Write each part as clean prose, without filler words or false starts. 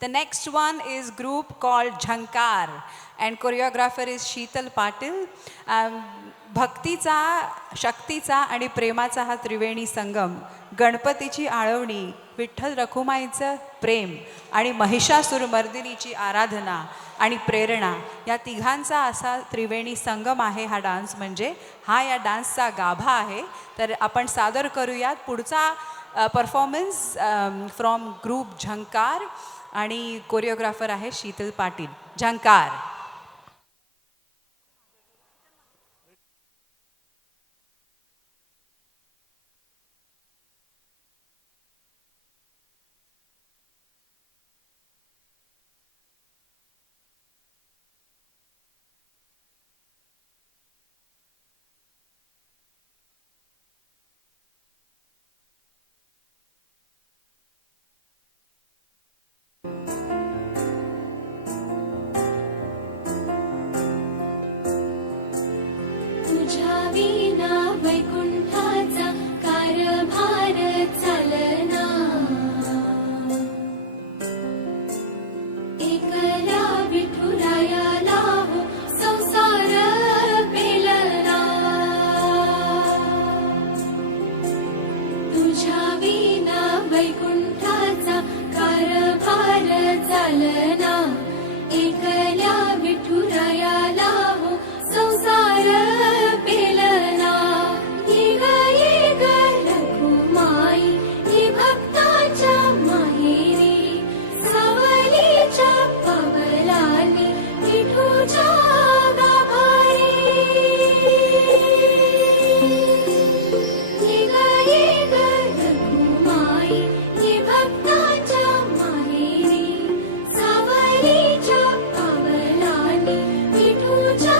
The next one is group called Jhankar and choreographer is Sheetal Patil. भक्तीचा, शक्तीचा आणि प्रेमाचा हा त्रिवेणी संगम, गणपतीची आळवणी, विठ्ठल रखुमाईचं प्रेम आणि महिषासुरमर्दिनीची आराधना आणि प्रेरणा या तिघांचा असा त्रिवेणी संगम आहे हा डान्स. म्हणजे हा या डान्सचा गाभा आहे. तर आपण सादर करूयात पुढचा परफॉर्मन्स फ्रॉम ग्रुप झंकार आणि कोरिओग्राफर आहे शीतल पाटील. झंकार. वैकुंठाचा कारभार चालना, एकल्या विठुरायाला हो संसार पेलना. तुझ्या विना वैकुंठाचा कारभार चालना, एकल्या विठुरायाला हो संसार पेलना. ये ग रखुमाई ही भक्ताच्या माहेरी, सावलीच्या पावलांनी विठूच्या गाभारी. ये ग रखुमाई ही भक्ताच्या माहेरी, सावलीच्या पावलांनी विठूच्या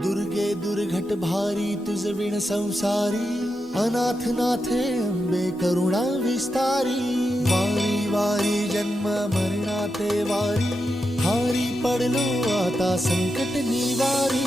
दुर्गे दुर्घट भारी तुझ विण संसारी, अनाथ नाथे अंबे करुणा विस्तारी. वारी वारी जन्म मरणाते वारी, हारी पडलो आता संकट निवारी.